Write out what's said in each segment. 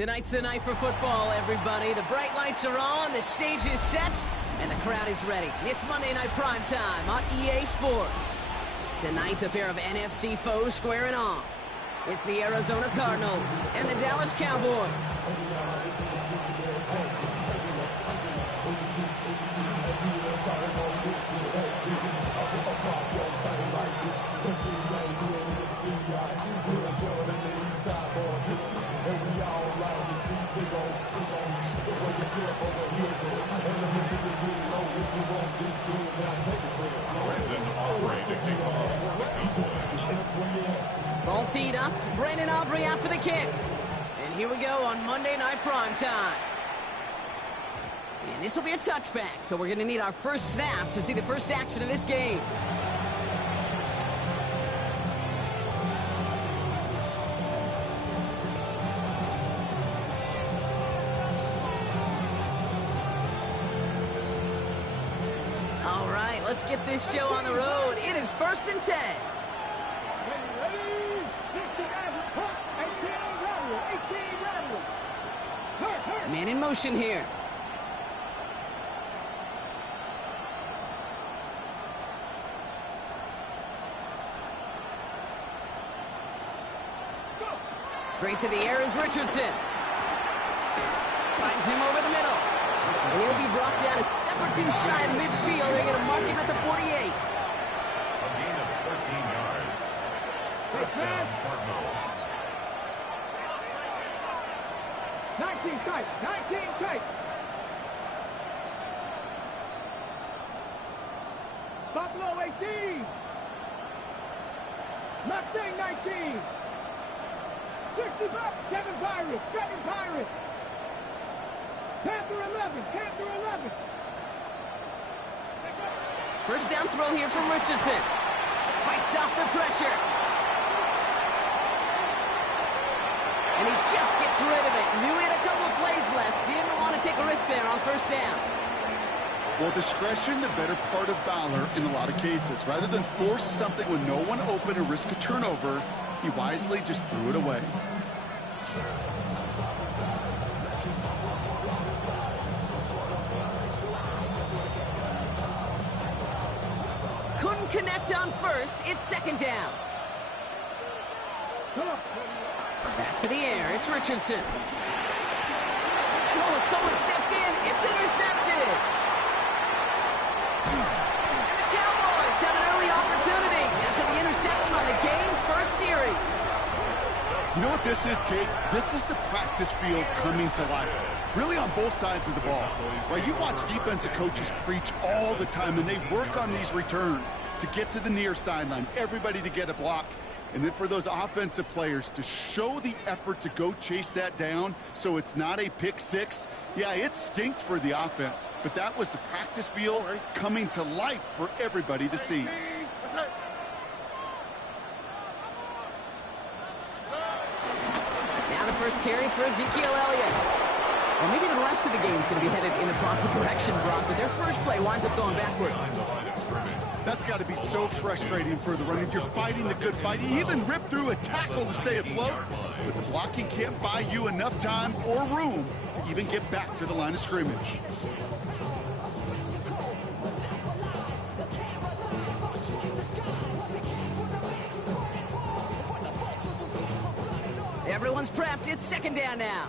Tonight's the night for football, everybody. The bright lights are on, the stage is set, and the crowd is ready. It's Monday Night Prime Time on EA Sports. Tonight, a pair of NFC foes squaring off. It's the Arizona Cardinals and the Dallas Cowboys. Ball teed up, Brandon Aubrey out for the kick. And here we go on Monday Night Prime Time. And this will be a touchback, so we're going to need our first snap to see the first action of this game. All right, let's get this show on the road. It is 1st and 10. Man in motion here. Straight to the air is Richardson. Finds him over the middle. And he'll be brought down a step or two shy of midfield. They're going to mark him at the 48. A gain of 13 yards. First down, Cardinals. 19 tight, 19 tight. Buffalo 18. Mustang 19. 65, 7 Pirates, 7 Pirates. Panther 11, Panther 11. First down throw here from Richardson. Fights off the pressure. And he just gets rid of it. Knew he had a couple of plays left. Didn't want to take a risk there on first down. Well, discretion, the better part of valor in a lot of cases. Rather than force something when no one open and risk a turnover, he wisely just threw it away. Couldn't connect on first. It's second down. Back to the air. It's Richardson. Oh, someone stepped in. It's intercepted. And the Cowboys have an early opportunity after the interception on the game's first series. You know what this is, Kate? This is the practice field coming to life. Really on both sides of the ball. Right? You watch defensive coaches preach all the time, and they work on these returns to get to the near sideline, everybody to get a block. And then for those offensive players to show the effort to go chase that down so it's not a pick six. Yeah, it stinks for the offense, but that was the practice field coming to life for everybody to see. Now the first carry for Ezekiel Elliott. Well, maybe the rest of the game is going to be headed in the proper direction, Brock, but their first play winds up going backwards. That's got to be so frustrating for the runner. You're fighting the good fight. You even rip through a tackle to stay afloat, but the blocking can't buy you enough time or room to even get back to the line of scrimmage. Everyone's prepped. It's second down now.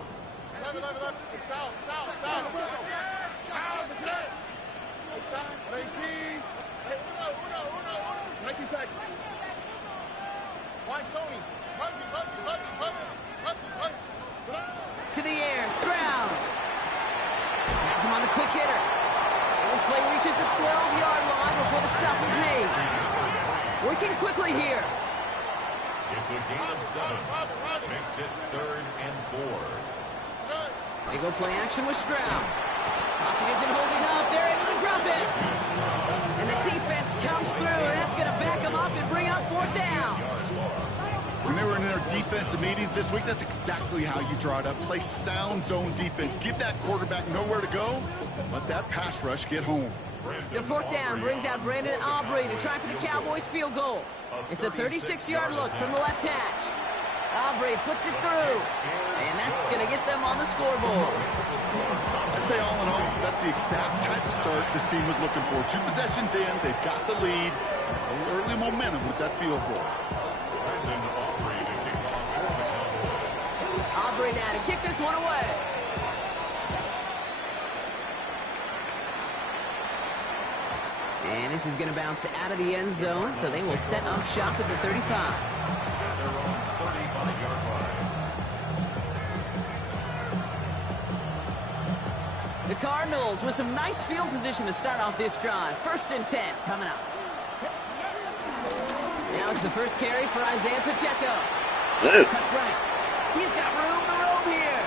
To the air, Stroud. Has him on the quick hitter. And this play reaches the 12-yard line before the stop is made. Working quickly here. It's a gain of 7. Makes it 3rd and 4. They go play action with Stroud. Pocket isn't holding up. They're able to drop it. And the defense comes through. That's going to back them up and bring up 4th down. When they were in their defensive meetings this week, that's exactly how you draw it up. Play sound zone defense. Give that quarterback nowhere to go. Let that pass rush get home. So 4th down brings out Brandon Aubrey to try for the Cowboys field goal. It's a 36-yard look from the left hash. Aubrey puts it through. And that's going to get them on the scoreboard. I'd say all in all, that's the exact type of start this team was looking for. 2 possessions in, they've got the lead. A little early momentum with that field goal. Aubrey now to kick this one away. And this is going to bounce out of the end zone, so they will set up shop at the 35. The Cardinals with some nice field position to start off this drive. 1st and 10 coming up. Now it's the first carry for Isaiah Pacheco. Cuts right. He's got room to roam here.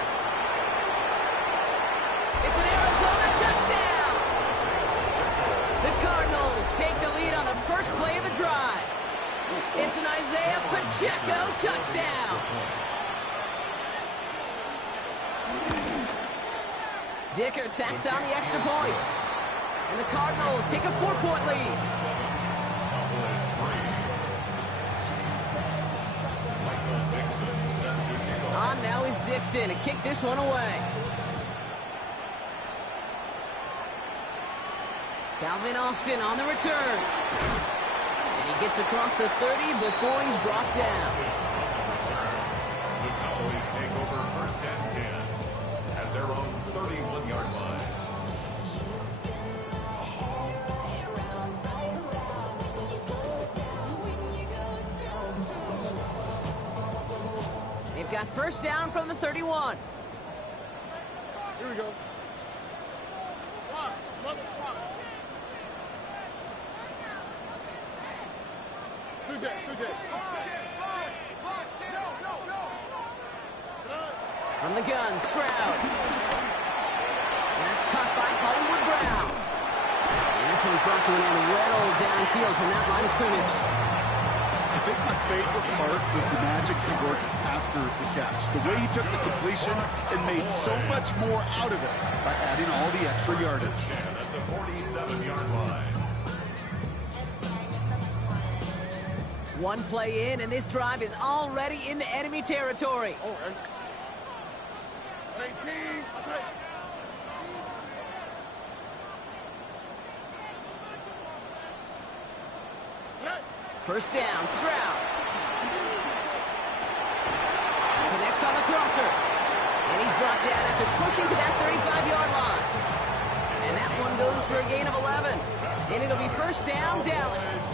It's an Arizona touchdown. The Cardinals take the lead on the first play of the drive. It's an Isaiah Pacheco touchdown. Dicker tacks on the extra point. And the Cardinals take a 4-point lead. On now is Dixon to kick this one away. Calvin Austin on the return. And he gets across the 30 before he's brought down. The Cowboys take over 1st and 10 at their own 31-yard line. They've got 1st down from the 31. Here we go. From the gun, Stroud. And that's caught by Hollywood Brown. And this one's brought to an end well downfield from that line of scrimmage. I think my favorite part was the magic he worked after the catch. The way he took the completion and made so much more out of it by adding all the extra yardage. At the 47-yard line. One play in, and this drive is already into enemy territory. First down, Stroud. Connects on the crosser. And he's brought down after pushing to that 35-yard line. And that one goes for a gain of 11. And it'll be 1st down, Dallas.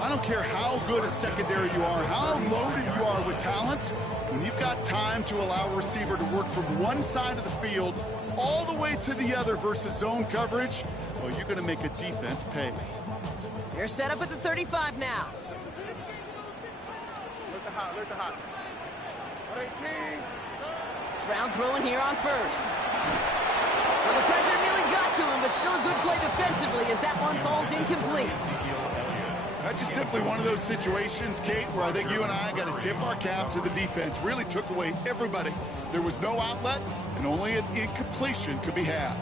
I don't care how good a secondary you are, how loaded you are with talent, when you've got time to allow a receiver to work from one side of the field all the way to the other versus zone coverage, well, you're going to make a defense pay. They're set up at the 35 now. Look the hot. Stroud throwing here on 1st. Well, the pressure nearly got to him, but still a good play defensively as that one falls incomplete. That's just simply one of those situations, Kate, where I think you and I got to tip our cap to the defense. Really took away everybody. There was no outlet, and only an incompletion could be had.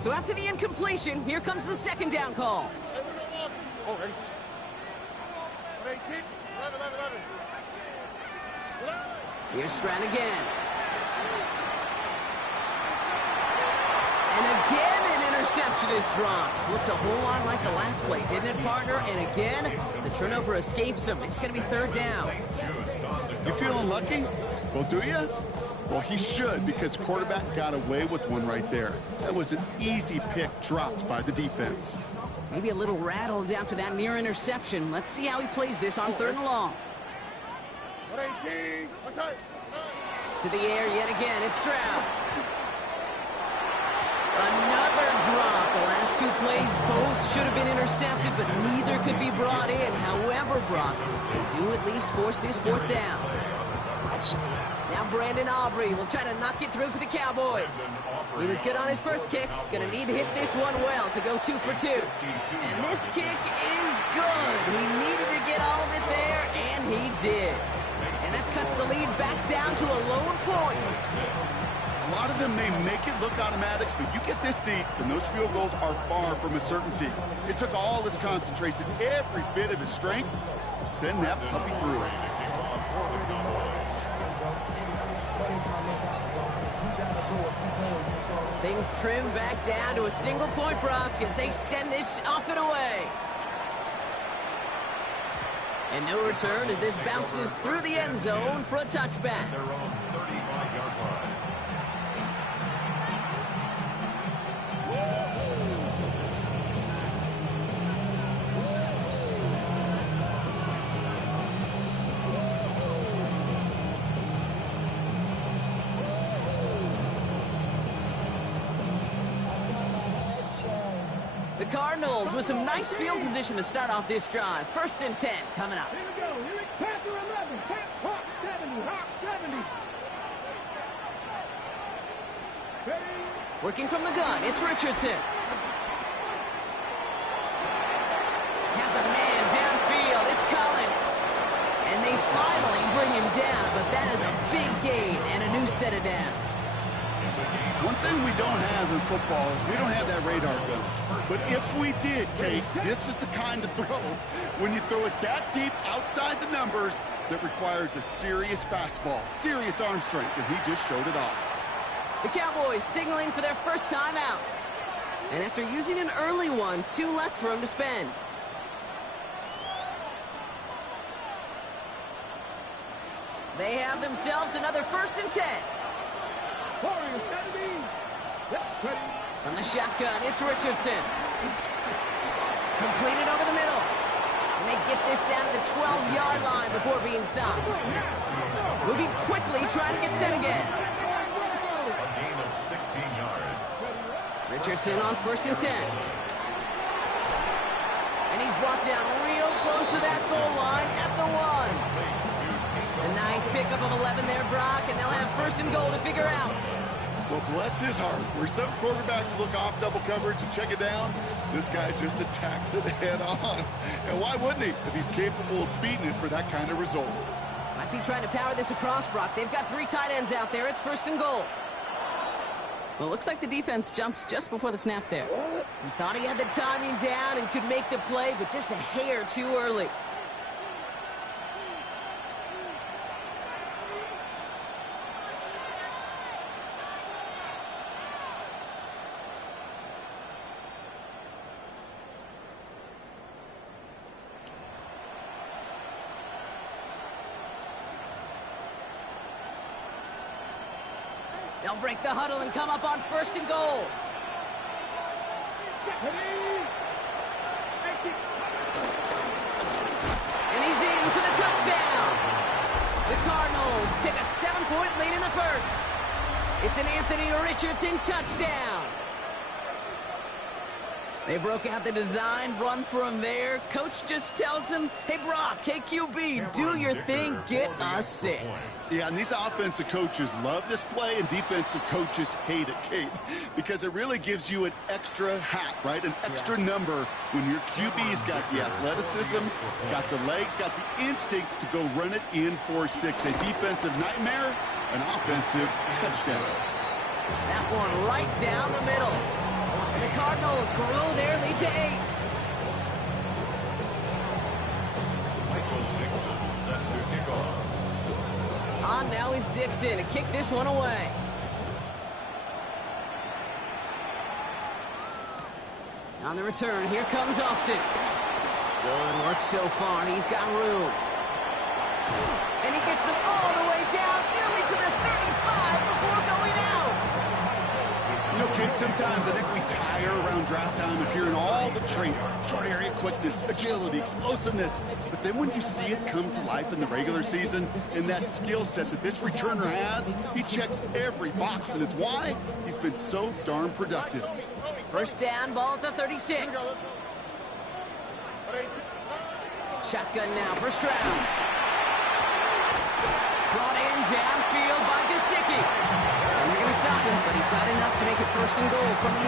So after the incompletion, here comes the 2nd down call. Here's Stroud again. And again, an interception is dropped. Looked a whole lot like the last play, didn't it, partner? And again, the turnover escapes him. It's going to be 3rd down. You feeling lucky? Well, do you? Well, he should, because quarterback got away with one right there. That was an easy pick dropped by the defense. Maybe a little rattled after that near interception. Let's see how he plays this on 3rd and long. To the air yet again, it's Stroud. Another drop. The last 2 plays both should have been intercepted, but neither could be brought in. However, Brock, they do at least force this 4th down. Now Brandon Aubrey will try to knock it through for the Cowboys. He was good on his first kick. Going to need to hit this one well to go 2 for 2. And this kick is good. He needed to get all of it there, and he did. And that cuts the lead back down to a lone point. lot of them may make it look automatic, but you get this deep, and those field goals are far from a certainty. It took all his concentration, every bit of his strength, to send that puppy through it. Things trim back down to a single point, Brock, as they send this off and away. And no return as this bounces through the end zone for a touchback. Their own 35-yard line. The Cardinals with some nice field position to start off this drive. 1st and 10 coming up. Here we go. Here we go. Panther 11. Hawk 70. Hawk 70. Ready? Working from the gun, it's Richardson. Has a man downfield, it's Collins. And they finally bring him down, but that is a big gain and a new set of downs. One thing we don't have in football is we don't have that radar gun. But if we did, Kate, this is the kind of throw, when you throw it that deep outside the numbers, that requires a serious fastball, serious arm strength, and he just showed it off. The Cowboys signaling for their first time out. And after using an early one, 2 left for him to spend. They have themselves another 1st and 10. From the shotgun, it's Richardson. Completed over the middle. And they get this down to the 12-yard line before being stopped. Moving quickly, trying to get set again. A gain of 16 yards. Richardson on 1st and 10. And he's brought down real close to that goal line at the 1. A nice pickup of 11 there, Brock, and they'll have 1st and goal to figure out. Well, bless his heart. Where some quarterbacks look off double coverage and check it down, this guy just attacks it head on. And why wouldn't he if he's capable of beating it for that kind of result? Might be trying to power this across, Brock. They've got 3 tight ends out there. It's 1st and goal. Well, looks like the defense jumps just before the snap there. He thought he had the timing down and could make the play, but just a hair too early. They'll break the huddle and come up on 1st and goal. And he's in for the touchdown. The Cardinals take a 7-point lead in the 1st. It's an Anthony Richardson touchdown. They broke out the design, run for him there. Coach just tells him, hey, Brock, hey, QB, do your thing, get us 6. Yeah, and these offensive coaches love this play, and defensive coaches hate it, Kate, because it really gives you an extra hat, right? An extra number when your QB's got the athleticism, got the legs, got the instincts to go run it in for 6. A defensive nightmare, an offensive touchdown. That one right down the middle. And the Cardinals grow their lead to 8. Set to kick off. On now is Dixon to kick this one away. On the return, here comes Austin. Good work so far, he's got room. And he gets them all the way down, nearly to the 35 before going out. You know, kids, sometimes I think we tire around draft time of hearing all the traits, short area quickness, agility, explosiveness. But then when you see it come to life in the regular season, and that skill set that this returner has, he checks every box, and it's why he's been so darn productive. 1st down, ball at the 36. Shotgun now for Stroud. Brought in downfield by Gesicki. And they're going to stop him, but he got enough to make it 1st first and goal from the 8.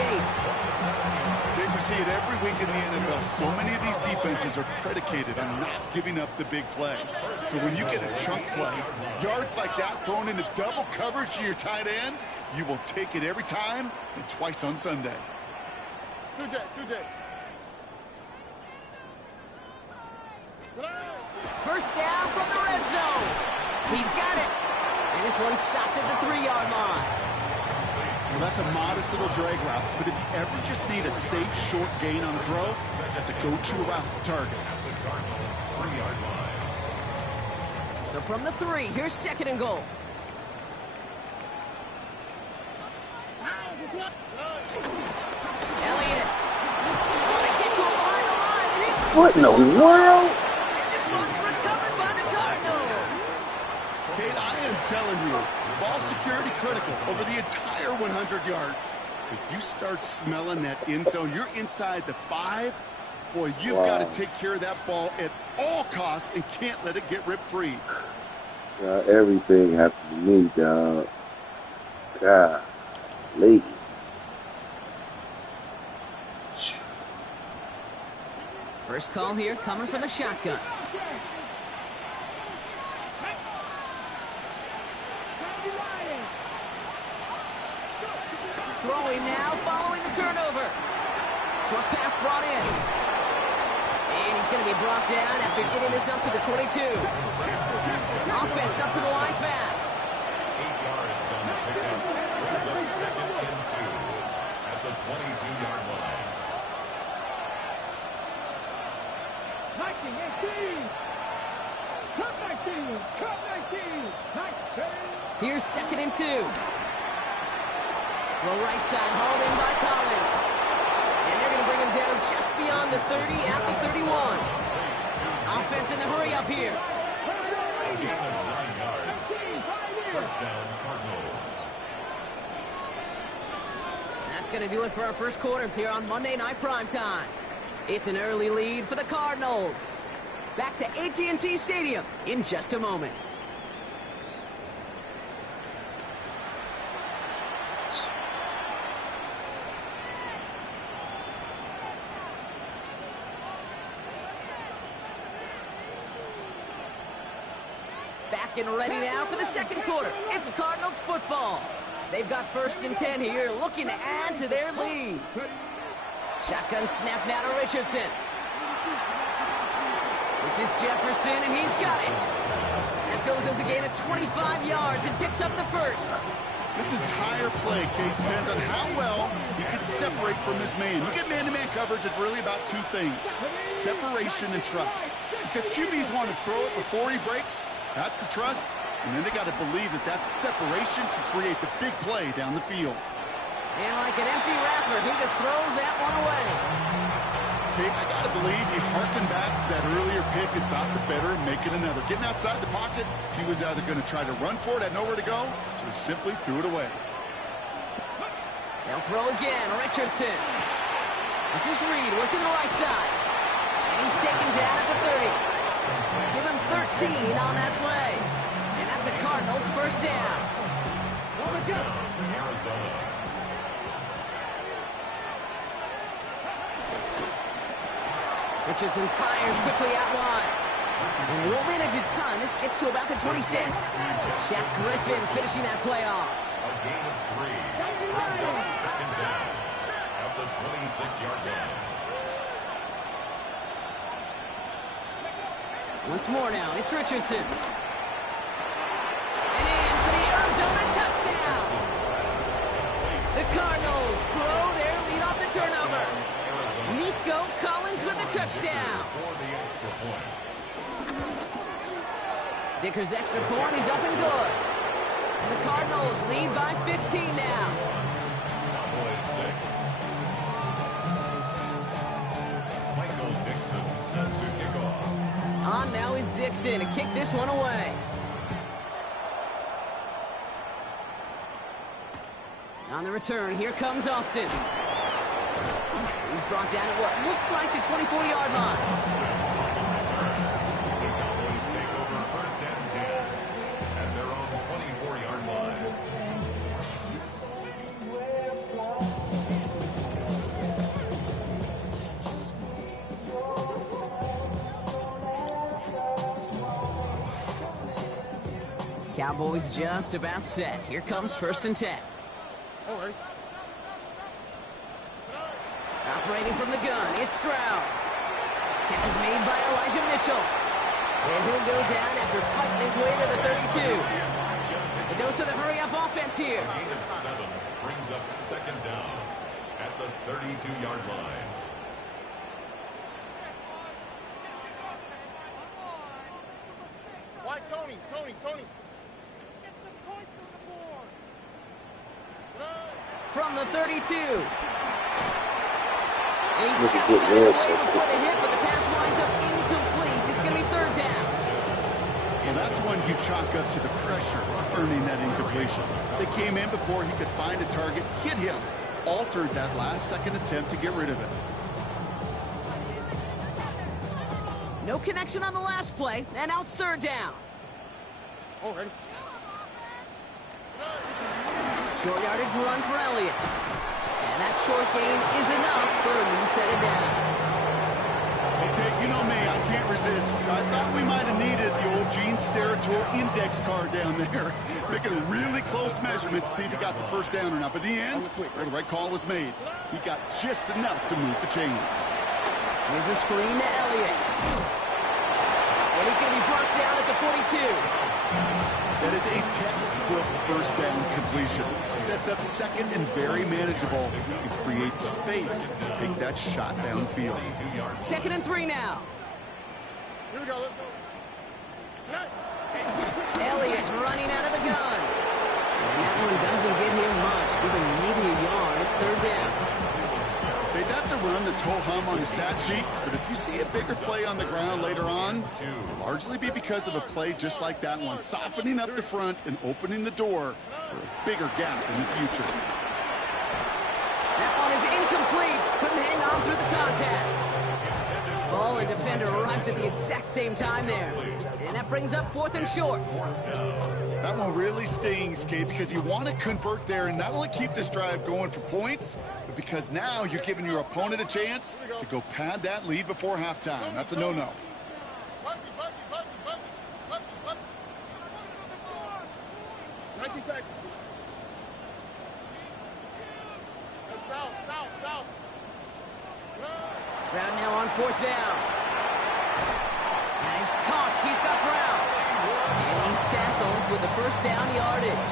Jake, we see it every week in the NFL. So many of these defenses are predicated on not giving up the big play. So when you get a chunk play, yards like that thrown into double coverage to your tight end, you will take it every time and twice on Sunday. Two-day. First down from the red zone. He's got it. And this one stopped at the 3-yard line. Well, that's a modest little drag route, but if you ever just need a safe, short gain on throw, that's a go-to route to target. So from the 3, here's second and goal. Elliott. Oh, they get to him behind the line, and he loses What in the world? And this one's recovered by the Cardinals. Kate, I am telling you, ball security critical over the entire 100 yards. If you start smelling that end zone, you're inside the 5. Boy, you've got to take care of that ball at all costs and can't let it get ripped free. Everything happened to me, dog. Golly. First call here coming from the shotgun. Throwing now, following the turnover. Short pass brought in. And he's going to be brought down after getting this up to the 22. Offense up to the line fast. 8 yards on the pickup. Brings up second and 2 at the 22-yard line. 19, 18. Cut 19. Cut 19. Here's second and 2. Well, right side hauled in by Collins. And they're going to bring him down just beyond the 30 at the 31. Offense in the hurry up here. A gain of 9 yards. First down, Cardinals. That's going to do it for our first quarter here on Monday Night Primetime. It's an early lead for the Cardinals. Back to AT&T Stadium in just a moment. Back and ready now for the second quarter. It's Cardinals football. They've got first and 10 here, looking to add to their lead. Shotgun snap now to Richardson. This is Jefferson, and he's got it. That goes as a gain of 25 yards and picks up the first. This entire play, Kate, depends on how well you can separate from this man. You get man-to-man coverage, it's really about two things: separation and trust. Because QBs want to throw it before he breaks. That's the trust. And then they got to believe that that separation can create the big play down the field. And like an empty wrapper, he just throws that one away. Kate, I got to believe he harkened back to that earlier pick and thought the better and make it another. Getting outside the pocket, he was either going to try to run for it, had nowhere to go, so he simply threw it away. They'll throw again, Richardson. This is Reed working the right side. And he's taken down at the 30. Give him 13 on that play. And that's a Cardinals first down. Arizona. Richardson fires quickly out wide. And they won't manage a ton. This gets to about the 26. Shaq Griffin finishing that play off. A gain of 3. Brings up second down at the 26-yard line. Once more now, it's Richardson. And in for the Arizona touchdown. The Cardinals grow their lead off the turnover. Nico Collins with the touchdown. For the extra point. Dicker's extra point is up and good. And the Cardinals lead by 15 now. Cowboys 6. Michael Dixon set to kick off. On now is Dixon to kick this one away. On the return, here comes Austin. He's brought down at what looks like the 24-yard line. The Cowboys take over first and 10 at their own 24-yard line. Cowboys just about set. Here comes 1st and 10. All right. Operating from the gun, it's Stroud. Catch is made by Elijah Mitchell. And he'll go down after fighting his way to the 32. A dose of the hurry-up offense here. Gain of 7 brings up 2nd down at the 32-yard line. Why, Tony? Get the points on the board. From the 32. He Look just at got good away Wilson. before the hit, but the pass winds up incomplete. It's going to be 3rd down. Well, that's one you chalk up to the pressure earning that incompletion. They came in before he could find a target, hit him, altered that last-second attempt to get rid of it. No connection on the last play, and now it's 3rd down. All right. Short yardage run for Elliott. And that short gain is enough for a new set of downs. Okay, you know me, I can't resist. I thought we might have needed the old Gene Steratore index card down there. Making a really close measurement to see if he got the 1st down or not. But in the end, well, the right call was made. He got just enough to move the chains. Here's a screen to Elliott. And he's going to be brought down at the 42. That is a textbook 1st down completion. Sets up 2nd and very manageable. It creates space to take that shot downfield. 2nd and 3 now. Here we go. Let's go. Elliott running out of the gun. And that one doesn't get him much. Even maybe a yard. It's 3rd down. Hey, that's a run that's ho-hum on the stat sheet, but if you see a bigger play on the ground later on, it'll largely be because of a play just like that one, softening up the front and opening the door for a bigger gap in the future. That one is incomplete. Couldn't hang on through the contact. Ball and defender arrived at the exact same time there. And that brings up 4th and short. That one really stings, Kate, because you want to convert there and not only keep this drive going for points, but because now you're giving your opponent a chance to go pad that lead before halftime. That's a no-no. 90 seconds. South. Stroud now on 4th down. And he's caught. He's got Brown. And he's tackled with the 1st down yardage.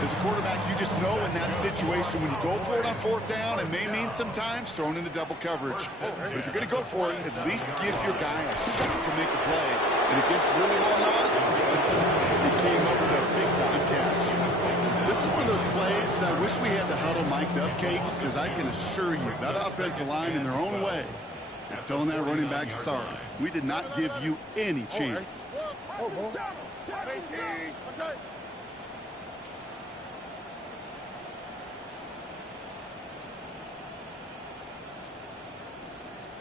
As a quarterback, you just know in that situation when you go for it on 4th down, it may mean sometimes thrown into double coverage. But if you're going to go for it, at least give your guy a shot to make a play. And against really long odds, he came up with a big-time catch. This is one of those plays that I wish we had the huddle mic'd up, Kate, because I can assure you that offensive line in their own way is telling that running back, sorry, we did not give you any chance.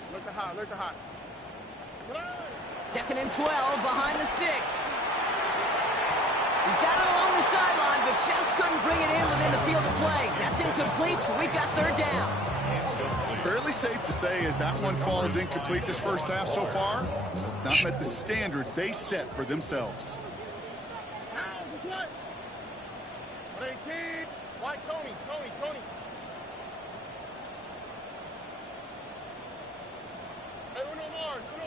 Look the hot. 2nd and 12 behind the sticks. He got it along the sideline, but just couldn't bring it in within the field of play. That's incomplete, so we've got 3rd down. Fairly safe to say as that one falls incomplete this 1st half so far, it's not met the standard they set for themselves. Why, Tony. Hey, uno more. Uno.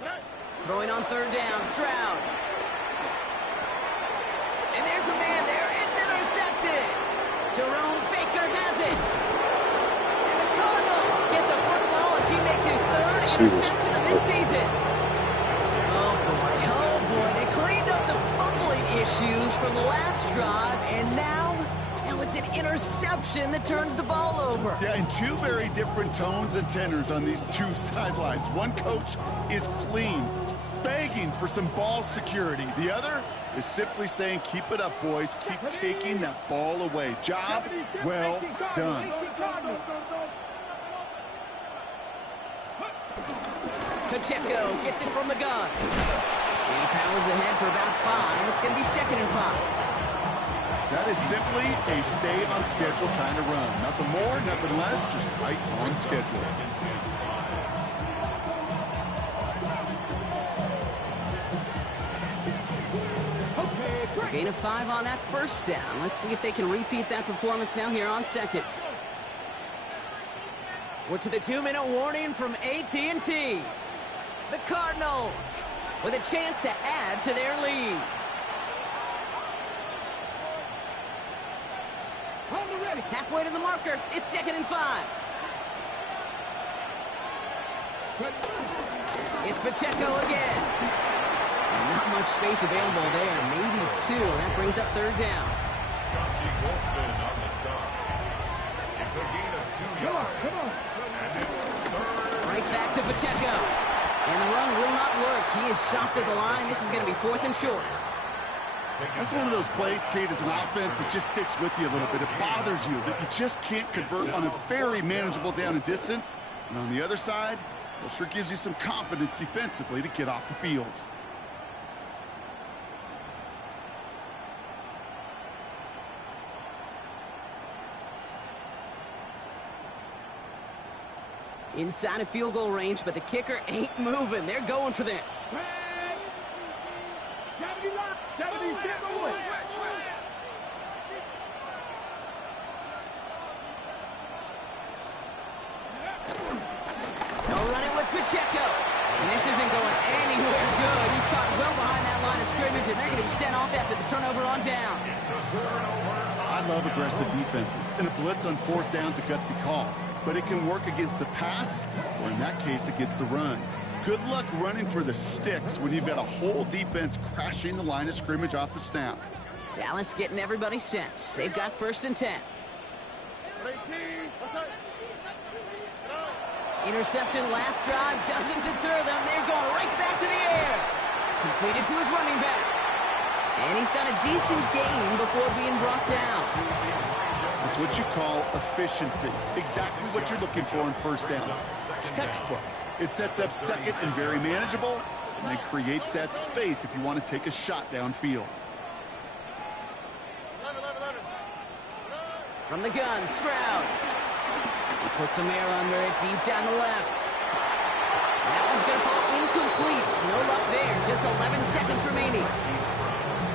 Hey. Throwing on 3rd down, Stroud. And there's a man there. It's intercepted. Jerome Baker has it. And the Cardinals get the football as he makes his 3rd interception of this season. Oh, boy. They cleaned up the fumbling issues from the last drive, and now it's an interception that turns the ball over. Yeah, and 2 very different tones and tenors on these 2 sidelines. One coach is pleading, begging for some ball security. The other is simply saying, keep it up, boys. Keep taking that ball away. Job well done. Pacheco gets it from the gun. He powers ahead for about 5. It's going to be 2nd and 5. That is simply a stay on schedule kind of run. Nothing more, nothing less, just right on schedule. Gain of 5 on that first down. Let's see if they can repeat that performance now here on second. We're to the 2-minute warning from AT&T. The Cardinals with a chance to add to their lead. Halfway to the marker. It's 2nd and 5. It's Pacheco again. Not much space available there. Maybe 2. That brings up 3rd down. Chauncey Golston on the stop. It's a gain of 2 yards. And it's 3rd. Right back to Pacheco. And the run will not work. He is soft at the line. This is going to be 4th and short. That's one of those plays, Kate, as an offense that just sticks with you a little bit. It bothers you that you just can't convert on a very manageable down and distance. And on the other side, well, sure gives you some confidence defensively to get off the field. Inside of field goal range, but the kicker ain't moving. They're going for this. They'll run it with Pacheco. And this isn't going anywhere good. He's caught well behind that line of scrimmage, and they're going to be sent off after the turnover on downs. I love aggressive defenses, and a blitz on 4th down's a gutsy call. But it can work against the pass, or in that case, against the run. Good luck running for the sticks when you've got a whole defense crashing the line of scrimmage off the snap. Dallas getting everybody set. They've got 1st and 10. Interception last drive doesn't deter them. They're going right back to the air. Completed to his running back. And he's got a decent gain before being brought down. That's what you call efficiency. Exactly what you're looking for in 1st down. Textbook. It sets up 2nd and very manageable, and it creates that space if you want to take a shot downfield. From the gun, Stroud. He puts some air under it deep down the left. That one's going to fall incomplete. No luck there. Just 11 seconds remaining.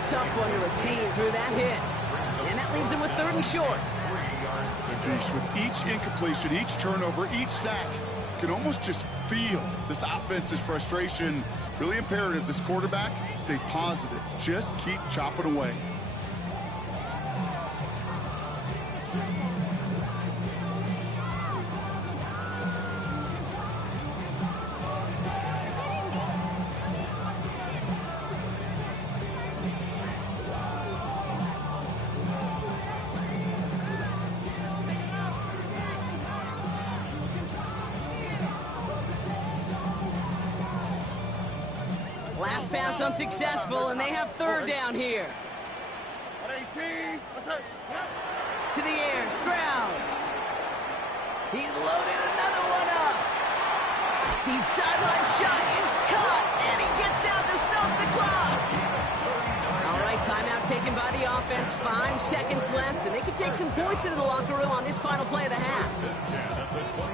Tough one to retain through that hit. And that leaves him with 3rd and short. With each incompletion, each turnover, each sack, you can almost just feel this offense's frustration. Really imperative this quarterback stay positive. Just keep chopping away. Last pass unsuccessful, and they have 3rd down here. To the air, Stroud. He's loaded another one up. Deep sideline shot is caught, and he gets out to stop the clock. All right, timeout taken by the offense. 5 seconds left, and they can take some points into the locker room on this final play of the half.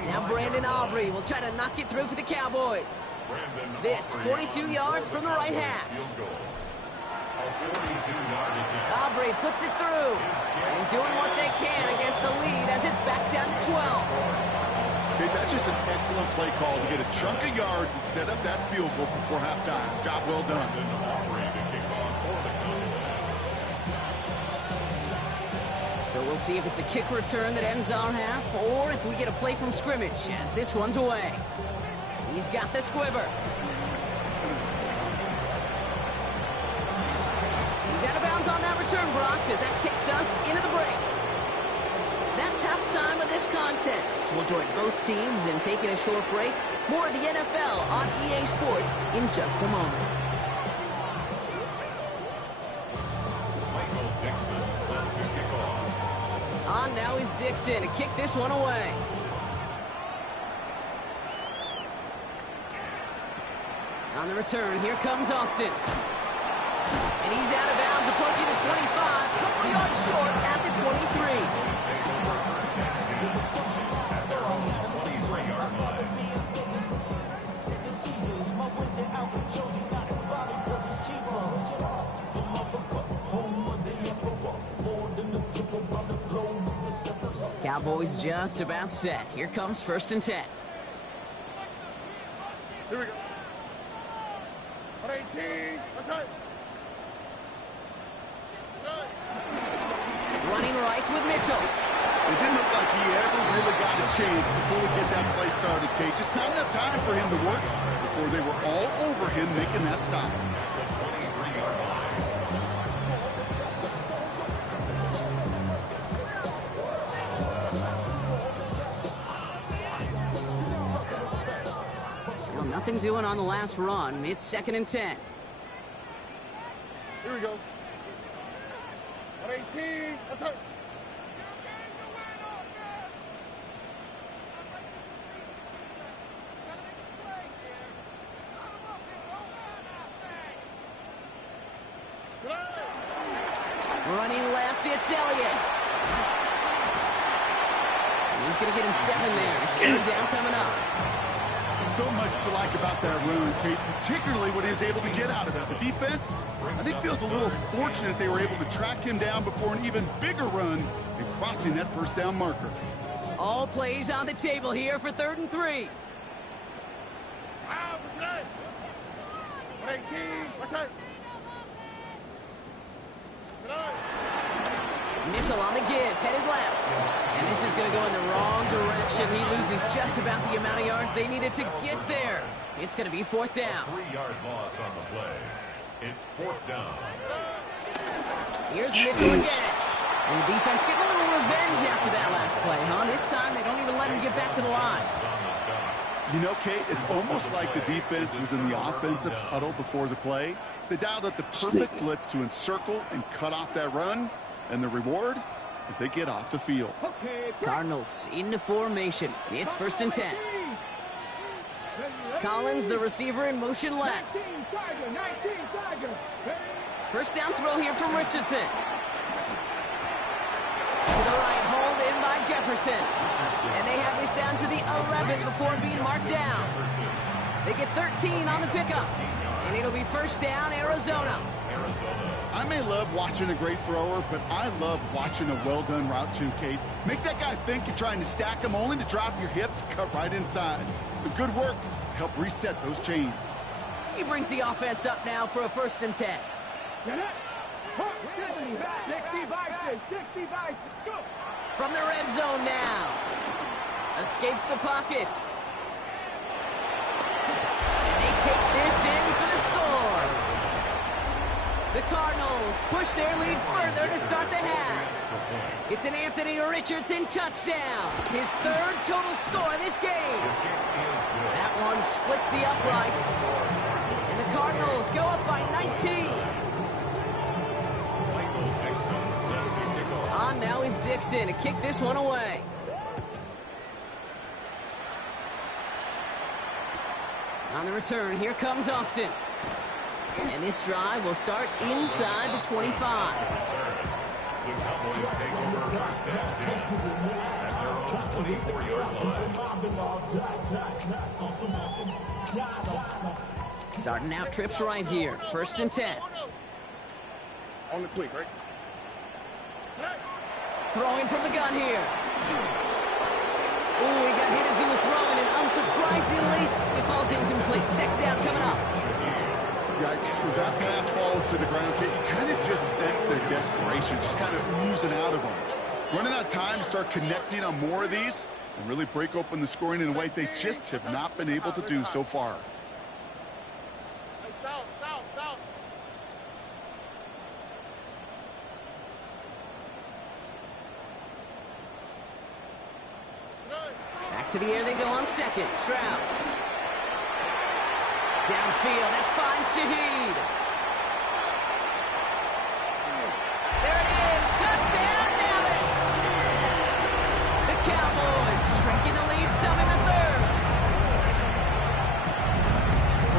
Now Brandon Aubrey will try to knock it through for the Cowboys. This 42 yards from the right half. Aubrey puts it through and doing what they can against the lead as it's back down to 12. Okay, that's just an excellent play call to get a chunk of yards and set up that field goal before halftime. Job well done. So we'll see if it's a kick return that ends our half or if we get a play from scrimmage as this one's away. He's got the squiver. He's out of bounds on that return, Brock, as that takes us into the break. That's halftime of this contest. We'll join both teams in taking a short break. More of the NFL on EA Sports in just a moment. Michael Dixon set to kick off. On now is Dixon to kick this one away. On the return, here comes Austin. And he's out of bounds, approaching the 25, couple yards short at the 23. At their own 23-yard line. Cowboys just about set. Here comes 1st and 10. Here we go. 118. Outside. Running right with Mitchell. It didn't look like he ever really got a chance to fully get that play started, Kate. Just not enough time for him to work before they were all over him making that stop. Well, nothing doing on the last run. It's 2nd and 10. Here we go. 118. Outside. Running left, it's Elliott. And he's going to get him 7 there. It's 3rd down coming up. So much to like about that run, Kate, particularly what he was able to get out of it. The defense, I think, feels a little fortunate they were able to track him down before an even bigger run and crossing that 1st down marker. All plays on the table here for 3rd and 3. 118. Outside. Mitchell on the give, headed left. And this is going to go in the wrong direction. He loses just about the amount of yards they needed to get there. It's going to be 4th down. 3-yard loss on the play. It's 4th down. Here's Mitchell again. And the defense getting a little revenge after that last play, huh? This time they don't even let him get back to the line. You know, Kate, it's almost like the defense was in the offensive huddle before the play. They dialed up the perfect blitz to encircle and cut off that run. And the reward is they get off the field. Cardinals into formation. It's 1st and 10. Collins, the receiver, in motion left. 1st down throw here from Richardson. To the right, hauled in by Jefferson. And they have this down to the 11 before being marked down. They get 13 on the pickup. And it'll be 1st down, Arizona. I may love watching a great thrower, but I love watching a well-done route too, Kate. Make that guy think you're trying to stack him only to drop your hips, cut right inside. Some good work to help reset those chains. He brings the offense up now for a 1st and 10. From the red zone now. Escapes the pocket. And they take this in for the score. The Cardinals push their lead further to start the half. It's an Anthony Richardson touchdown. His 3rd total score in this game. That one splits the uprights. And the Cardinals go up by 19. On now is Dixon to kick this one away. On the return, here comes Austin. And this drive will start inside the 25. The Cowboys take over 1st and 10 at their own 24-yard line. Starting out trips right here. 1st and 10. On the quick, right? Throwing from the gun here. Ooh, he got hit as he was throwing, and unsurprisingly, it falls incomplete. 2nd down coming up. Yikes, as that pass falls to the ground, Kate, you kind of just sense their desperation, just kind of oozing out of them. Running out of time to start connecting on more of these and really break open the scoring in a way they just have not been able to do so far. Back to the air they go on 2nd. Stroud. Downfield, that finds Shaheed. There it is, touchdown Dallas. The Cowboys shrinking the lead some in the 3rd.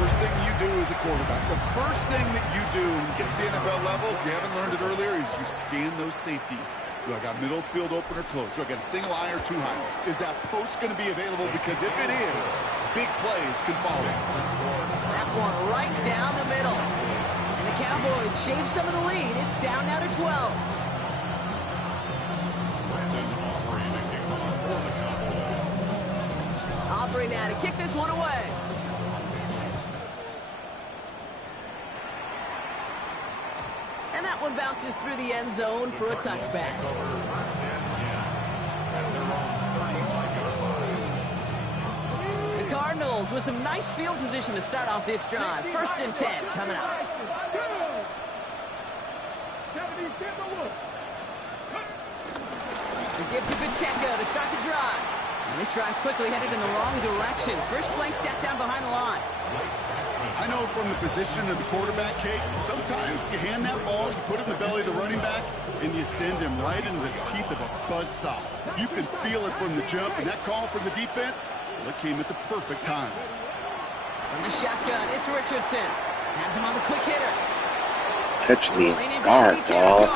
First thing you do as a quarterback, the first thing that you do when you get to the NFL level, if you haven't learned it earlier, is you scan those safeties. Do I got middle field open or close? Do I got a single eye or two high? Is that post going to be available? Because if it is, big plays can follow. That one right down the middle. And the Cowboys shave some of the lead. It's down now to 12. Brandon Aubrey to kick secondary now to kick this one away. And that one bounces through the end zone for a touchback. The Cardinals with some nice field position to start off this drive. 1st and 10 coming up. He gives it to Pacheco to start the drive. And this drive's quickly headed in the wrong direction. First play set down behind the line. I know from the position of the quarterback, Kate, sometimes you hand that ball, you put it in the belly of the running back, and you send him right into the teeth of a buzzsaw. You can feel it from the jump, and that call from the defense, well, it came at the perfect time. From the shotgun, it's Richardson. Has him on the quick hitter. Catch me in guard, dog.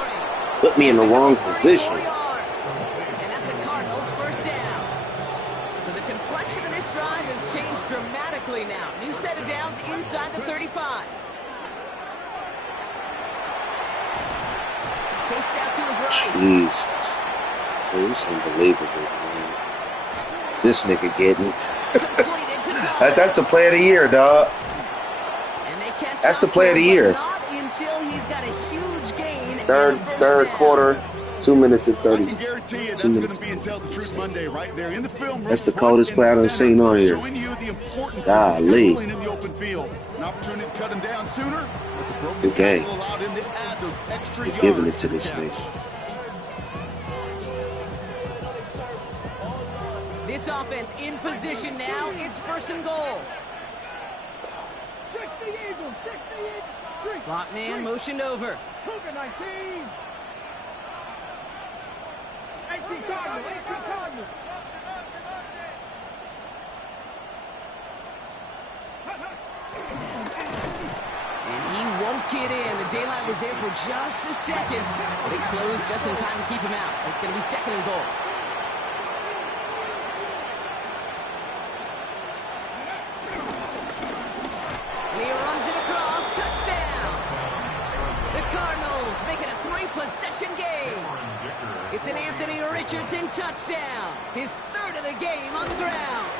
Put me in the wrong position. And that's a Cardinals first down. So the complexion of this drive has changed dramatically now. New set of downs inside the 35. Chased out to his right. Jesus. Oh, it's unbelievable, man. This nigga getting... That's the play of the year, dog. That's the play of the year. Not until he's got a huge gain. Third quarter, 2 minutes and 30. I can guarantee you that's going to be in Tell the Truth Monday right there in the film. That's the coldest play I've seen on here. Showing you the importance Golly. of in the open field. An opportunity to cut him down sooner. But the broken Good game. tackle allowed him to add those extra yards. Giving it to this nigga. This offense in position now. It's 1st and goal. Slot man motioned over. 19. 18 Cardinals. 18 Cardinals. And he won't get in. The daylight was there for just a second, but it closed just in time to keep him out. So it's going to be 2nd and goal. And he runs it across. Touchdown! The Cardinals make it a 3-possession game. It's an Anthony Richardson touchdown. His 3rd of the game on the ground.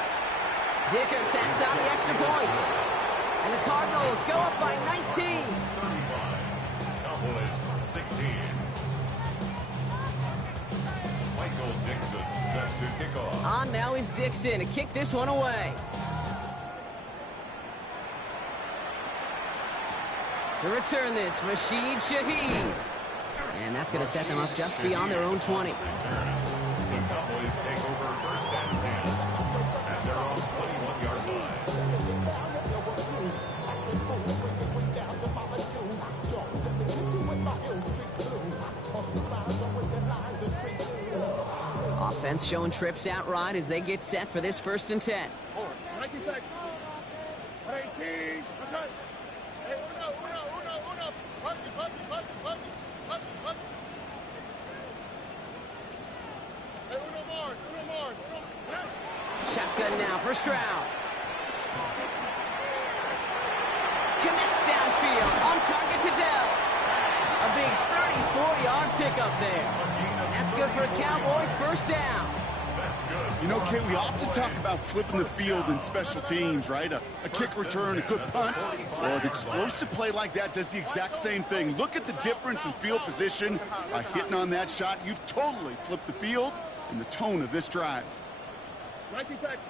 Dicker tacks on the extra point. And the Cardinals go up by 19. Cowboys 16. Michael Dixon set to kick off. On now is Dixon to kick this one away. To return this, Rashid Shaheed. And that's going to set them up just beyond their own 20. The Cowboys take over 1st and 10 at their own 21-yard line. Offense showing trips out right as they get set for this 1st and 10. 19 seconds. 18. Okay. Hey, uno. Punch. Hey, uno more. Shotgun now, 1st round. Connects downfield, on target to Dell. A big 34-yard pickup there. And that's good for a Cowboys 1st down. You know, Kate, we often talk about flipping the field in special teams, right? A kick return, a good punt. Well, an explosive play like that does the exact same thing. Look at the difference in field position. By hitting on that shot, you've totally flipped the field and the tone of this drive. 19 seconds.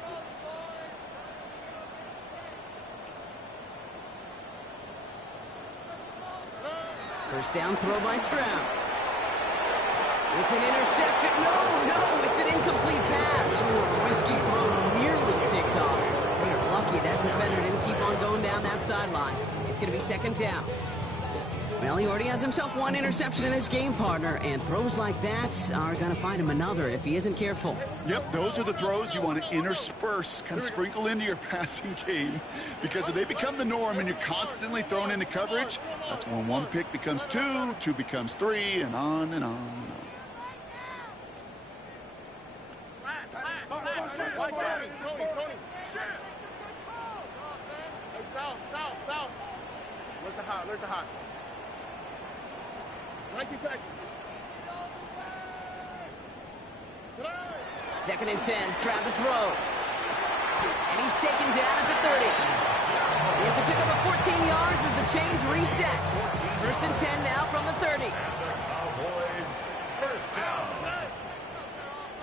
First down throw by Stroud. It's an interception. No, it's an incomplete pass. Ooh, a risky throw, nearly picked off. They are lucky that defender didn't keep on going down that sideline. It's going to be 2nd down. Well, he already has himself 1 interception in this game, partner, and throws like that are going to find him another if he isn't careful. Yep, those are the throws you want to intersperse, kind of sprinkle into your passing game. Because if they become the norm and you're constantly thrown into coverage, that's when 1 pick becomes 2, 2 becomes 3, and on and on and on. Tony. South. Look to hot. 19 seconds. 2nd and 10, Stroud to throw. And he's taken down at the 30. It's a pickup of 14 yards as the chains reset. First and 10 now from the 30. And the Cowboys first down.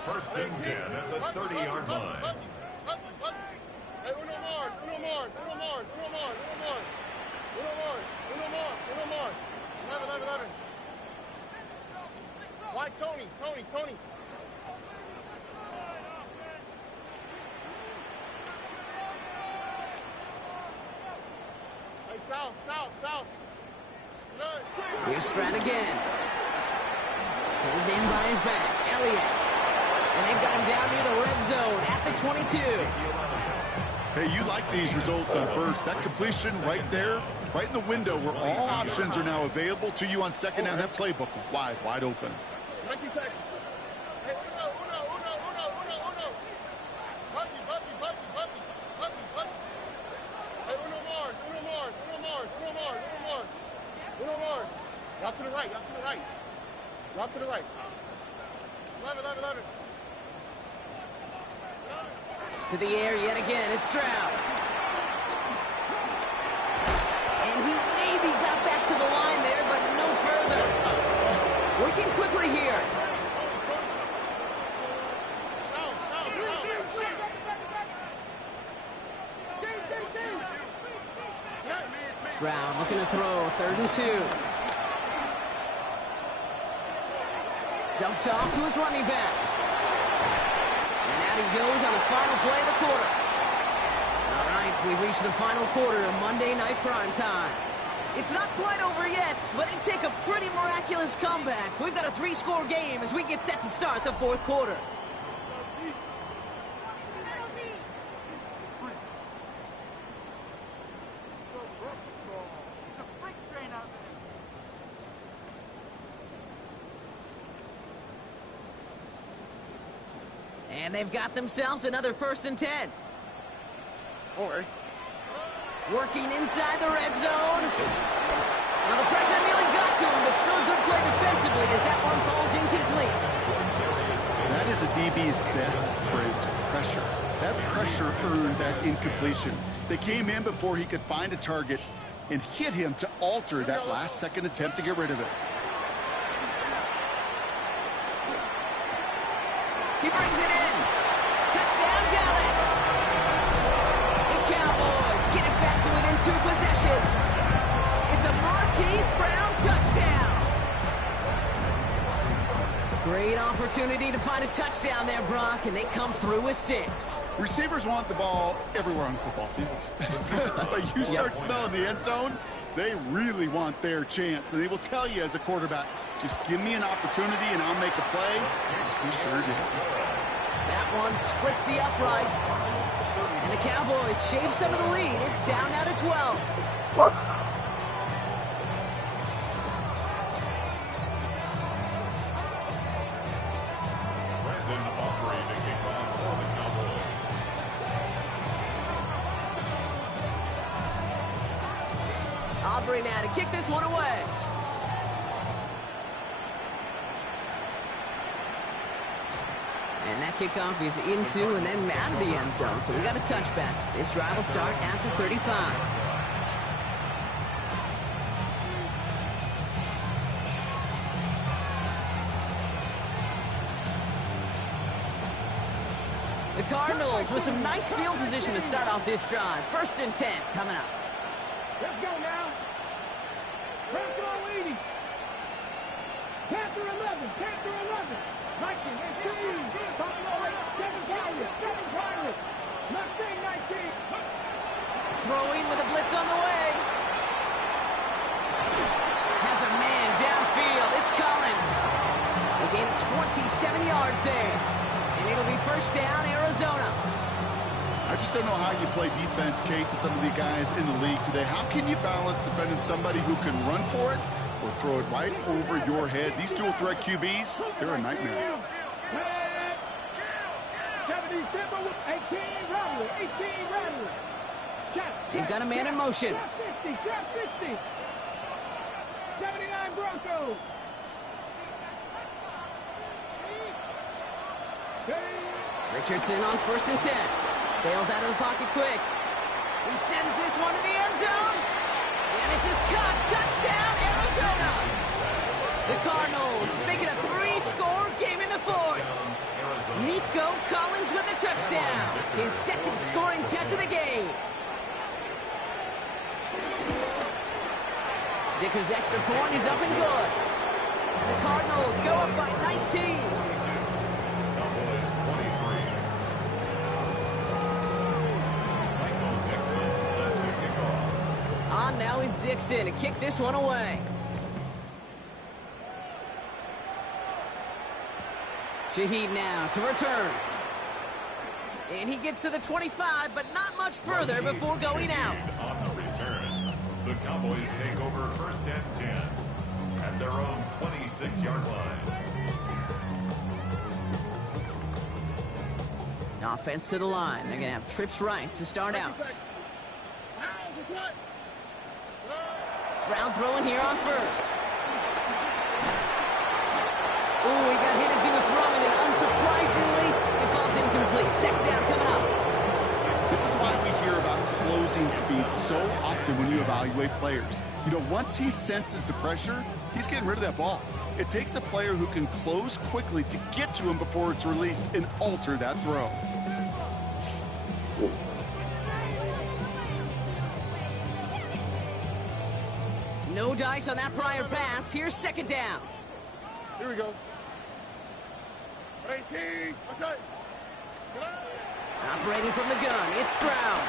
First and 10 at the 30-yard line. Hey, uno more. 11. Why Tony? Hey, south. Here's Stroud again. Pulled in by his back. Elliott. And they've got him down near the red zone at the 22. Hey, you like these results on first. That completion right there, right in the window where all options are now available to you on second down. That playbook wide open. Hey, uno. Hey, uno more. Route to the right. Route to the right. 11. To the air yet again. It's Stroud. And he maybe got back to the line there, but no further. Working quickly here. Stroud looking to throw. 3rd and 2. Dumped off to his running back. And out he goes on the final play of the quarter. All right, we reached the final quarter of Monday Night Primetime. It's not quite over yet, but it take a pretty miraculous comeback. We've got a 3-score game as we get set to start the 4th quarter. And they've got themselves another 1st and 10. Working inside the red zone. Now the pressure nearly got to him, but still a good play defensively as that one falls incomplete. That is a DB's best friend's pressure. That pressure earned that incompletion. They came in before he could find a target and hit him to alter that last-second attempt to get rid of it. He brings it in. Touchdown, Dallas. The Cowboys get it back to within 2 possessions. It's a Marquise Brown touchdown. Great opportunity to find a touchdown there, Brock, and they come through with 6. Receivers want the ball everywhere on the football field. But you start smelling the end zone, they really want their chance. And they will tell you as a quarterback, just give me an opportunity and I'll make a play. He sure did. That one splits the uprights. And the Cowboys shave some of the lead. It's down now to 12. Aubrey now to kick this one away. And that kickoff is into and then out of the end zone. So we got a touchback. This drive will start at the 35. The Cardinals with some nice field position to start off this drive. 1st and 10 coming up. Let's go now. Panther 80. Panther 11. Vikings, it's Buffalo 8. 7 Pirates. Mustang 19. Throwing with a blitz on the way. Has a man downfield. It's Collins. A gain of 27 yards there. And it'll be 1st down, Arizona. I just don't know how you play defense, Kate, and some of the guys in the league today. How can you balance defending somebody who can run for it or throw it right over your head? These dual threat QBs, they're a nightmare. 18 Rattler. You've got a man in motion. 50. 79 Broncos. Richardson on 1st and 10. Bails out of the pocket quick. He sends this one to the end zone. And this is caught. Touchdown, Arizona. The Cardinals make it a 3-score game in the fourth. Nico Collins with a touchdown. His second scoring catch of the game. Dicker's extra point is up and good. And the Cardinals go up by 19. On now is Dixon to kick this one away. Shaheed now to return. And he gets to the 25, but not much further before going out. On the return, the Cowboys take over first and 10 at their own 26-yard line. Offense to the line. They're going to have trips right to start out. Stroud throwing here on first. Ooh, he got hit as he was throwing, and unsurprisingly, it falls incomplete. Second down coming up. This is why we hear about closing speed so often when you evaluate players. You know, once he senses the pressure, he's getting rid of that ball. It takes a player who can close quickly to get to him before it's released and alter that throw. No dice on that prior pass. Here's second down. Here we go. 18. What's that? Operating from the gun, it's Stroud.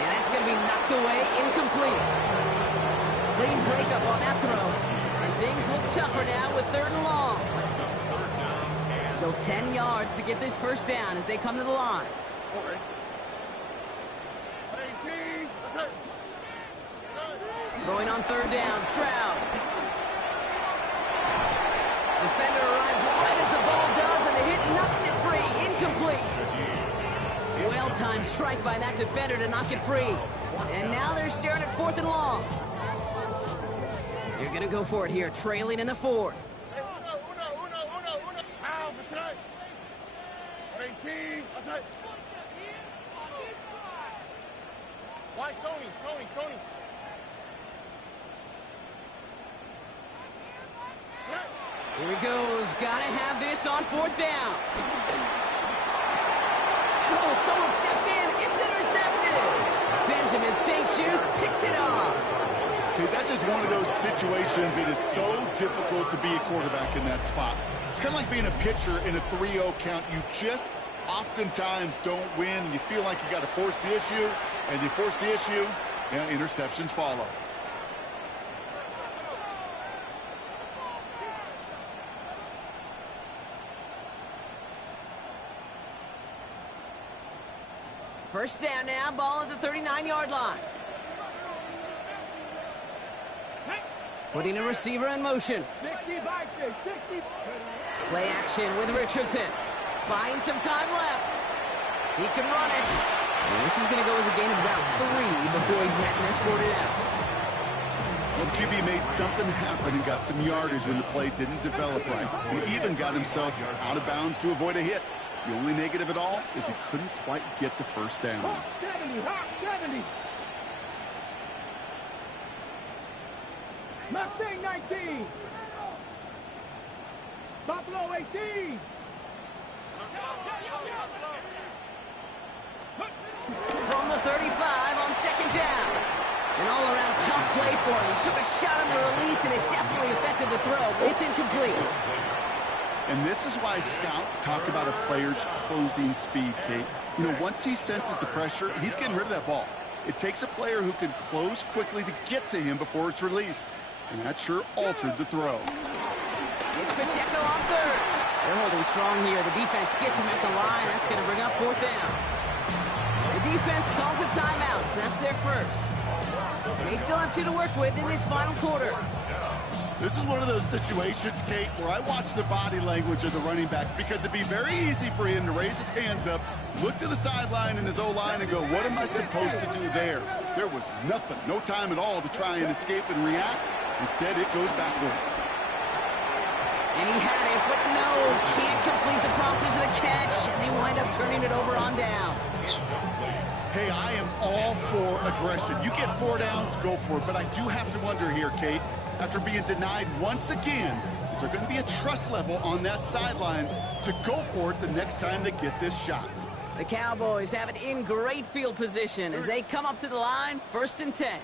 And that's going to be knocked away, incomplete. Clean breakup on that throw. And things look tougher now with 3rd and long. So 10 yards to get this first down as they come to the line. Throwing on 3rd down, Stroud. Defender arrives right as the ball does, and the hit knocks it free. Incomplete. Well-timed strike by that defender to knock it free. And now they're staring at 4th and long. They're going to go for it here, trailing in the 4th. Why, Tony. Here he goes. Gotta have this on 4th down. Oh, someone stepped in. It's intercepted. Benjamin St. Just picks it off. Okay, that's just one of those situations. It is so difficult to be a quarterback in that spot. It's kind of like being a pitcher in a 3-0 count. You just oftentimes don't win, and you feel like you got to force the issue, and you force the issue, yeah, interceptions follow. First down now, ball at the 39-yard line. Putting a receiver in motion. 60 by 60. Play action with Richardson. Buying some time left. He can run it. And this is going to go as a gain of about 3 before he's met and escorted out. Well, the QB made something happen and got some yardage when the play didn't develop right. And even got himself out of bounds to avoid a hit. The only negative at all is he couldn't quite get the first down. Hawk 70, Hawk 70. Mustang 19. Buffalo 18. From the 35 on second down. An all-around tough play for him. He took a shot on the release, and it definitely affected the throw. It's incomplete. And this is why scouts talk about a player's closing speed, Kate. You know, once he senses the pressure, he's getting rid of that ball. It takes a player who can close quickly to get to him before it's released. And that sure altered the throw. It's Pacheco on 3rd. They're holding strong here. The defense gets him at the line. That's going to bring up 4th down. The defense calls a timeout, so that's their first. And they still have 2 to work with in this final quarter. This is one of those situations, Kate, where I watch the body language of the running back because it'd be very easy for him to raise his hands up, look to the sideline in his O-line and go, what am I supposed to do there? There was nothing, no time at all to try and escape and react. Instead, it goes backwards. And he had it, but no, can't complete the process of the catch, and they wind up turning it over on downs. Hey, I am all for aggression. You get 4 downs, go for it. But I do have to wonder here, Kate, after being denied once again, is there going to be a trust level on that sidelines to go for it the next time they get this shot? The Cowboys have it in great field position as they come up to the line, 1st and 10.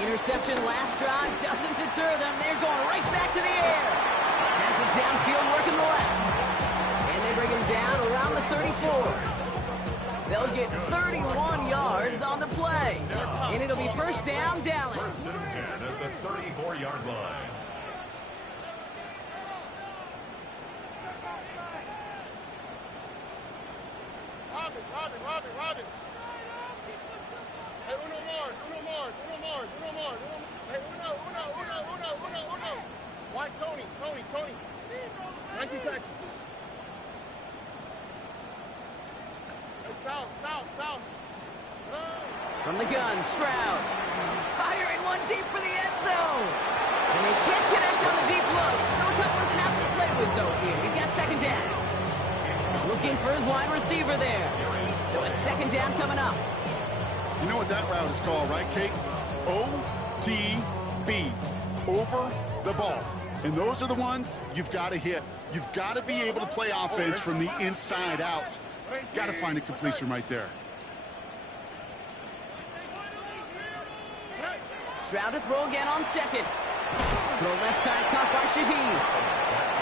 Interception last drive doesn't deter them. They're going right back to the air. Has it downfield working the left. And they bring him down around the 34. They'll get 31 yards on the play. And it'll be 1st down, Dallas. 1st and 10 at the 34-yard line. Robin. Hey, uno more. Hey, uno. Why, Tony. 19 Texas. Hey, south. From the gun, Stroud. Firing one deep for the end zone. And they can't connect on the deep look. Still a couple of snaps to play with, though, here. We've got 2nd down. Looking for his wide receiver there. So it's 2nd down coming up. You know what that route is called, right, Kate? OTB, over the ball. And those are the ones you've got to hit. You've got to be able to play offense from the inside out. Got to find a completion right there. Stroud to throw again on 2nd. Throw left side caught by Shaheed.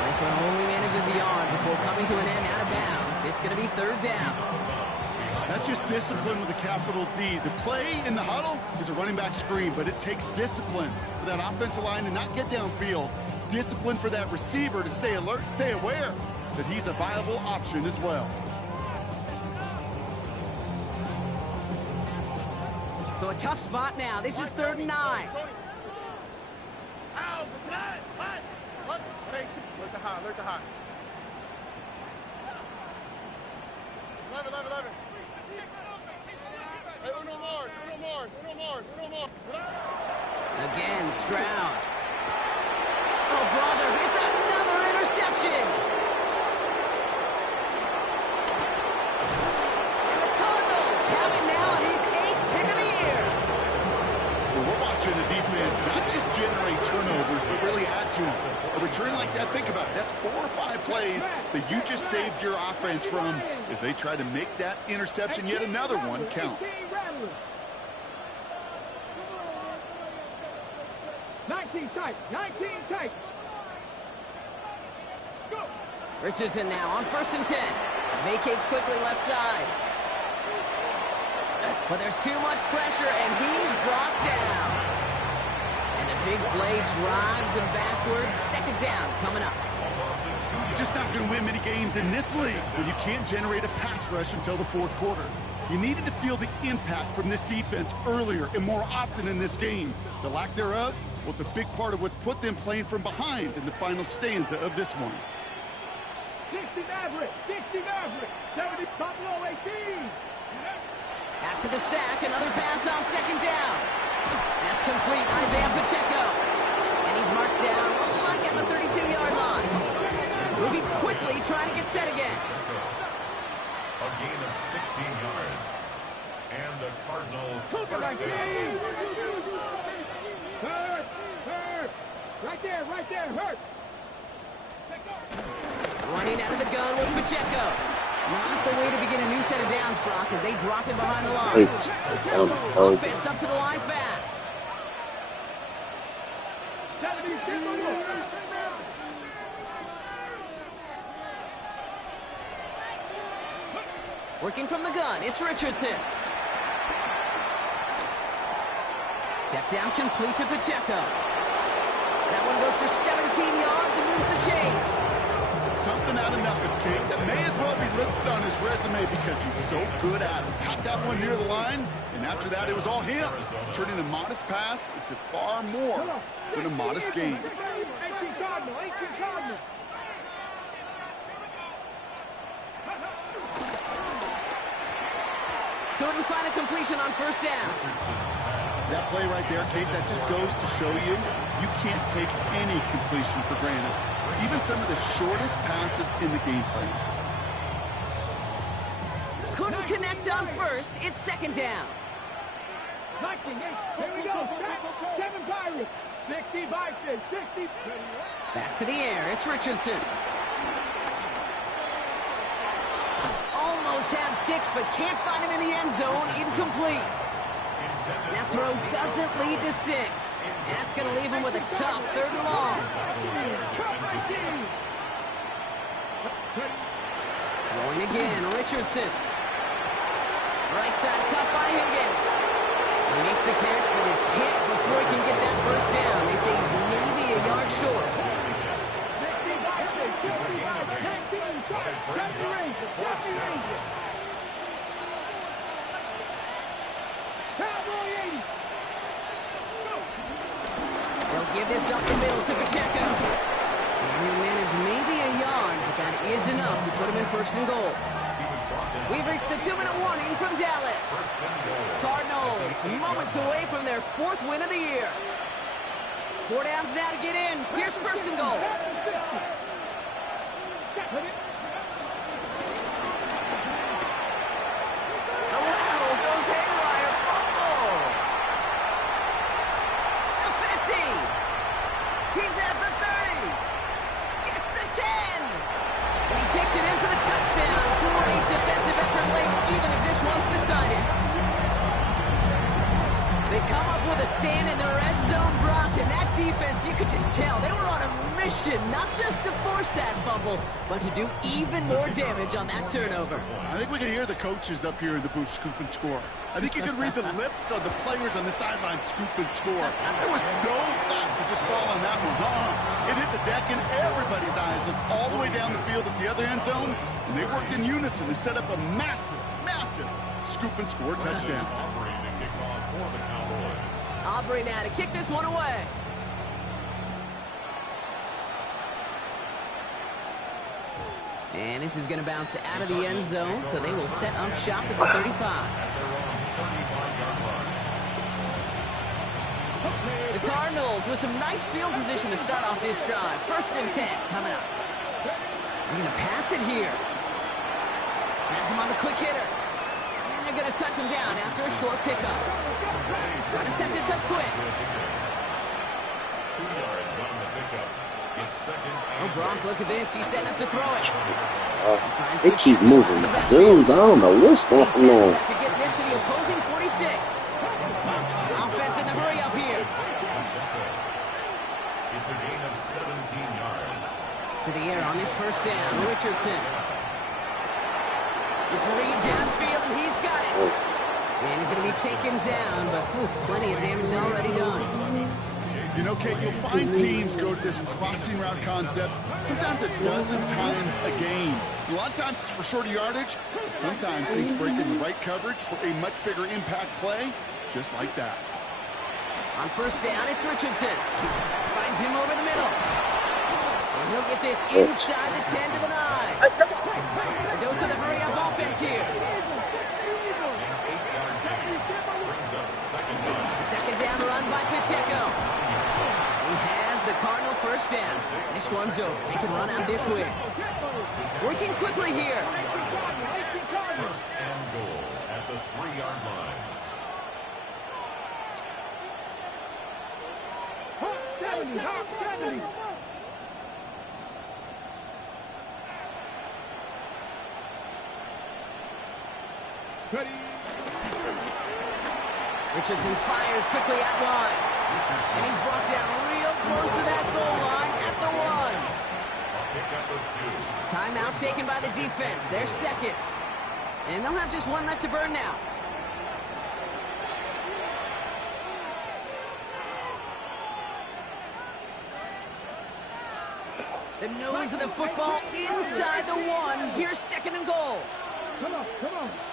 And this one only manages a yard before coming to an end out of bounds. It's going to be 3rd down. That's just discipline with a capital D. The play in the huddle is a running back screen, but it takes discipline for that offensive line to not get downfield. Discipline for that receiver to stay alert, stay aware that he's a viable option as well. So a tough spot now. This is 3rd and 9. Alert the high. 11. Hey, uno more. Again, Stroud. Oh, brother, it's another interception. And the Cardinals have it now on his 8th pick of the year. Well, we're watching the defense not just generate turnovers, but really add to them. A return like that, think about it. That's 4 or 5 plays that you just saved your offense from as they try to make that interception, yet another one, count. 19 tight. Go. Richardson now on 1st and 10. Vacates quickly left side. But there's too much pressure, and he's brought down. And the big play drives them backwards. 2nd down coming up. You're just not going to win many games in this league when you can't generate a pass rush until the 4th quarter. You needed to feel the impact from this defense earlier and more often in this game. The lack thereof, well, it's a big part of what's put them playing from behind in the final stanza of this one. 60 Maverick, 70 Buffalo 18. After the sack, another pass on 2nd down. That's complete, Isaiah Pacheco. And he's marked down, looks like at the 32-yard line. Moving quickly, trying to get set again. A gain of 16 yards. And the Cardinals first down. Hurt. Right there, hurt. Running out of the gun with Pacheco. Not the way to begin a new set of downs, Brock, as they drop him behind the line. Offense up to the line fast. Working from the gun, it's Richardson. Check down complete to Pacheco. That one goes for 17 yards and moves the chains. Something out of nothing, Kate, that may as well be listed on his resume because he's so good at it. Got that one near the line, and after that, it was all him, turning a modest pass into far more than a modest gain. 18 Cardinal, 18 Cardinal. Couldn't find a completion on first down. That play right there, Kate, that just goes to show you, you can't take any completion for granted. Even some of the shortest passes in the game plan. Couldn't connect on first. It's second down. 19, here we go. 7 Pirates. 60 Vikings, 60. Back to the air. It's Richardson. Almost had 6, but can't find him in the end zone. Incomplete. That throw doesn't lead to 6. And that's going to leave him with a tough 3rd and long. Going again, Richardson. Right side cut by Higgins. He makes the catch, but is hit before he can get that first down. They say he's maybe a yard short. 65, They'll give this up the middle to Pacheco. And he'll manage maybe a yard, but that is enough to put him in 1st and goal. We've reached the 2-minute warning from Dallas. Cardinals moments away from their 4th win of the year. 4 downs now to get in. Here's 1st and goal. The lateral goes haywire. Fumble. The 50. He's at the 30. Gets the 10. And he takes it in for the touchdown. Great defensive effort late, even if this one's decided. They come up with a stand in the red zone, Brock, and that defense, you could just tell, they were on a mission, not just to force that fumble, but to do even more damage on that turnover. I think we can hear the coaches up here in the booth scoop and score. I think you can read the lips of the players on the sideline scoop and score. There was no thought to just fall on that one. It hit the deck and everybody's eyes looked all the way down the field at the other end zone, and they worked in unison to set up a massive, massive scoop and score touchdown. Aubrey now to kick this one away. And this is going to bounce out of the end zone, so they will set up shop at the 35. The Cardinals with some nice field position to start off this drive. 1st and 10 coming up. They're going to pass it here. Has him on the quick hitter. And they're going to touch him down after a short pickup. Trying to set this up quick. 2 yards on the pickup. It's 2nd. Oh, Brock, look at this. He's setting up to throw it. They keep moving. Dudes, I don't know what's going on. After getting this to the opposing 46. Offense in the hurry up here. It's a gain of 17 yards. To the air on this 1st down. Richardson. It's Reed downfield, and he's got it. And he's going to be taken down, but plenty of damage already done. You know, Kate, you'll find teams go to this crossing route concept sometimes a dozen times a game. A lot of times it's for shorter yardage, but sometimes teams break in the right coverage for a much bigger impact play, just like that. On 1st down, it's Richardson. Finds him over the middle. And he'll get this inside the 10 to the 9. A dose of the hurry-up offense here. The 2nd down run by Pacheco. He has the Cardinal 1st down. This one's over. They can run out this way. Working quickly here. 1st and goal at the 3-yard line. Richardson fires quickly out wide. And he's brought down real close to that goal line at the 1. Timeout taken by the defense. Their 2nd. And they'll have just 1 left to burn now. The nose of the football inside the 1. Here's 2nd and goal. Come on.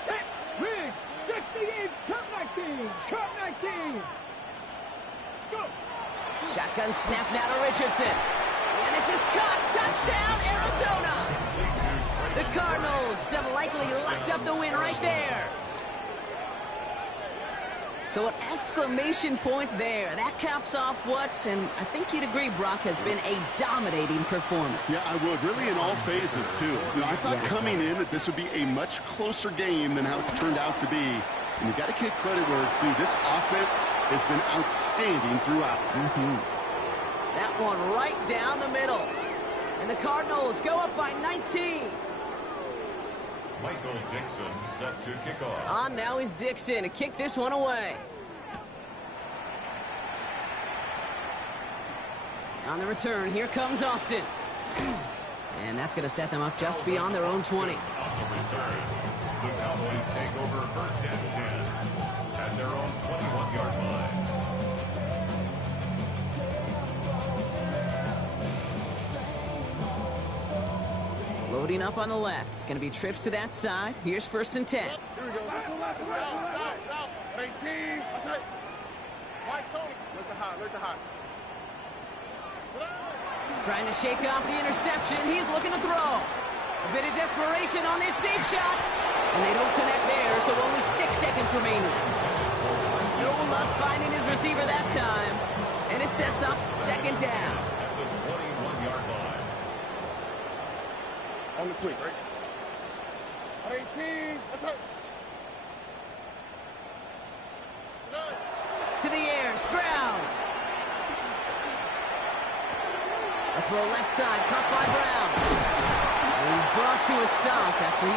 Set. Riggs. 68. Cut 19. Cut 19. Let's go. Shotgun snap now to Richardson. And this is caught. Touchdown, Arizona. The Cardinals have likely locked up the win right there. So an exclamation point there. That caps off what, and I think you'd agree, Brock, has been a dominating performance. Yeah, I would. Really in all phases, too. I thought coming in that this would be a much closer game than how it's turned out to be. And you got to give credit where it's due. This offense has been outstanding throughout. That one right down the middle. And the Cardinals go up by 19. Michael Dixon set to kick off. On now is Dixon to kick this one away. On the return, here comes Austin. And that's going to set them up just beyond their own 20. On the return, the Cowboys take over 1st and 10 at their own 21-yard line. Loading up on the left. It's going to be trips to that side. Here's 1st and 10. Here we go. South. 18. That's right. White Tony. Look the hot. Trying to shake off the interception. He's looking to throw. A bit of desperation on this deep shot. And they don't connect there, so only 6 seconds remaining. No luck finding his receiver that time. And it sets up 2nd down. At the 21-yard line. On the quick, right? 18. That's right. To the air, Stroud. A throw left side, caught by Brown. And he's brought to a stop after he